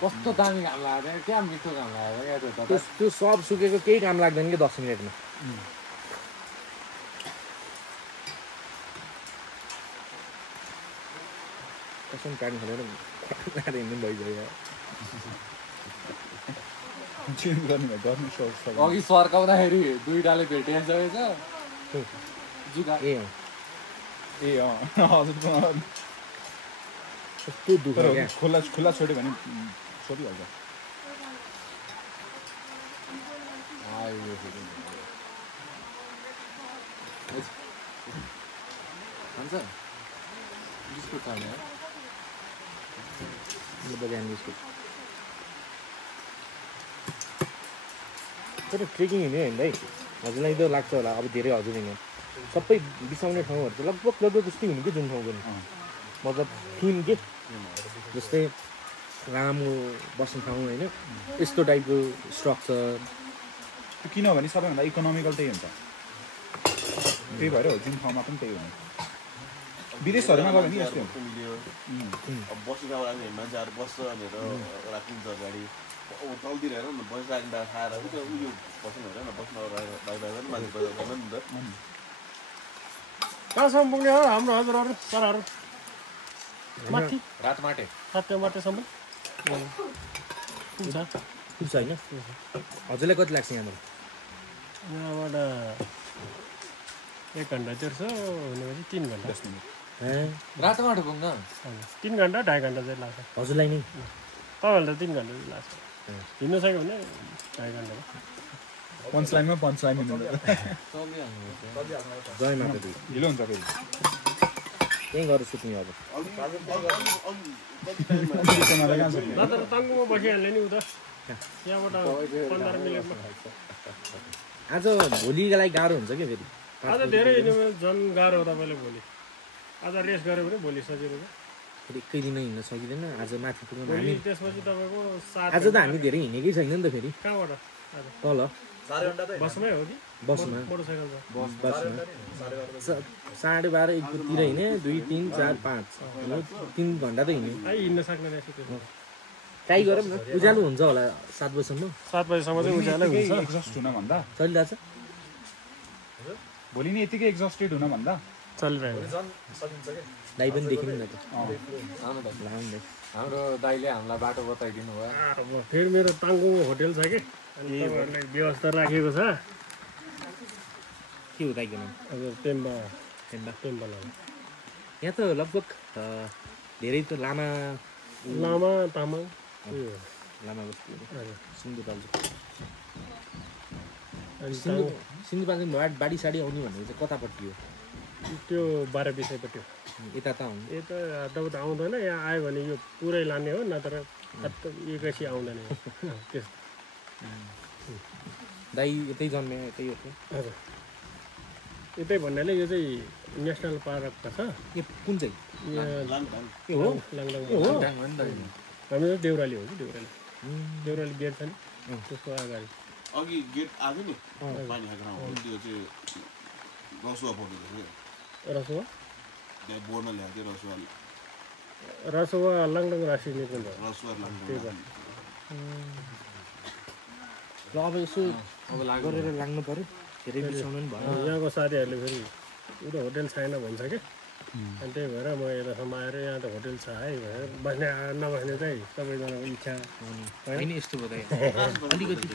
कस्तो दामी घाम लाग्दैन क्या मिठो घाम लागेको त्यो सब सुकेको केही काम लाग्दैन कि 10 मिनेटमा कसम पानी खेलेर हिँड्नु भइगयो अघि सर्काउँदाखेरि दुईटाले भेटिन्छ जुगा कस्तो दुःख क्या खुला छोड्यो भने छोडिहाल्छ खान्छ बिस्कुट खाने बगान बिस्कुट तर ट्रेकिङ हिँड्यो होइन है हजुरलाई त लाग्छ होला अब धेरै हजुर हिँड्यो सबै बिसाउने ठाउँहरू चाहिँ लगभग जस्तै हुनु कि जुन ठाउँ पनि मतलब थिम के जस्तै लामो बस्ने ठाउँ होइन यस्तो टाइपको स्ट्रक्चर किनभने सबैभन्दा इकोनोमिकल त्यही हुन्छ त्यही भएर जुन ठाउँमा पनि त्यही हुन्छ विदेशहरूमा गयो भने यस्तो बस्नु मान्छेहरू बस्छ भनेर राखिन्छ गाडी तलतिर हेर न बस राख्दा खाएर उयो बस्नु हेर न बस्नु बाहिर मान्छे बजाउँदैन नि त कहाँसम्म पुग्ने हो हाम्रो हजुरहरू सरहरू माथि रातमाटे रातमाटेसम्म पुग्छ होइन हजुरलाई कति लाग्छ यहाँबाट यहाँबाट 1 घन्टा तेर्छ भनेपछि 3 घन्टा 10 मिनट रातमाटे पुग्न 3 घन्टा 2.5 घन्टा चाहिँ लाग्छ हजुरलाई नै तपाईँहरूलाई 3 घन्टा चाहिँ लाग्छ हिँड्नु सक्यो भने 2.5 घन्टा पञ्चलाइनमा पञ्चलाइन जय माता दी ढिलो हुन्छ फेरि त्यहीँ गएर सुत्ने अब तर तङ्गुमा बसिहाल्यो नि उता यहाँबाट 15 मिनटमा आज भोलिका लागि गाह्रो हुन्छ कि फेरि आज धेरै हिँड्नु झन् गाह्रो हो तपाईँलाई भोलि आज रेस्ट गऱ्यो भने भोलि सजिलो हो फेरि एकै दिन हिँड्न सकिँदैन आज माथि पुग्नु हामी त्यसपछि तपाईँको आज त हामी धेरै हिँडेकै छैन नि त फेरि कहाँबाट तल बसमै हो कि बसमा मोटरसाइकल बसमा 12:30 1 बजीतिर हिँडे 2 3 4 5 3 घन्टा त हिँड्यो हिँड्न सक्ने रहेछ त्यो ट्राई गरौँ न उज्यालो हुन्छ होला 7 बजीसम्म 7 बजीसम्म चाहिँ उज्यालै हुन्छ एक्जस्ट हुन भन्दा चलिरहेछ भोलि नै यतिकै एक्जस्टेड हुन भन्दा चलिरहेको दाइ पनि देखिनु न त हाम्रो दाइले हामीलाई बाटो बताइदिनु भयो अब फेरि मेरो ताङ्गुमा होटेल छ कि अनि तपाईँहरूलाई व्यवस्था राखेको छ के हो दाइको नाम अब टेम्बा यहाँ त लगभग धेरै त लामा तामाङ लामा बस्ती अनि सिन्धुपाल्चोक बाढी साडी आउनु भनेको चाहिँ कतापट्टि हो त्यो 12 विषयपट्टि हो यता त आउनु यता त आउँदैन यहाँ आयो भने यो पुरै लाने हो नत्र एकैछिन आउँदैन त्यस्तो दाइ यतै जन्मे यतै हो हजुर यतै भन्नाले यो चाहिँ नेसनल पार्क छ यो कुन चाहिँ यो हो लाङडाङ हामी त देउराली हो कि देउराली गेट छ नि त्यसको अगाडि अघि गेट आएको नि पानी खाएको त्यो चाहिँ रसुवा पर्दो रसुवा त्यहाँ बोर्डमा ल्याएको थियो रसुवा लाङडाङ राष्ट्रिय निकुञ्ज रसुवा ल अब यसो गरेर लाग्नु पर्यो धेरै बिसाउनु पनि भयो यहाँको साथीहरूले फेरि उता होटेल छैन भन्छ कि अनि त्यही भएर म यतासम्म आएर यहाँ त होटेल छ है भनेर बस्ने नबस्ने चाहिँ सबैजनाको इच्छा होइन यस्तो भयो अलिकति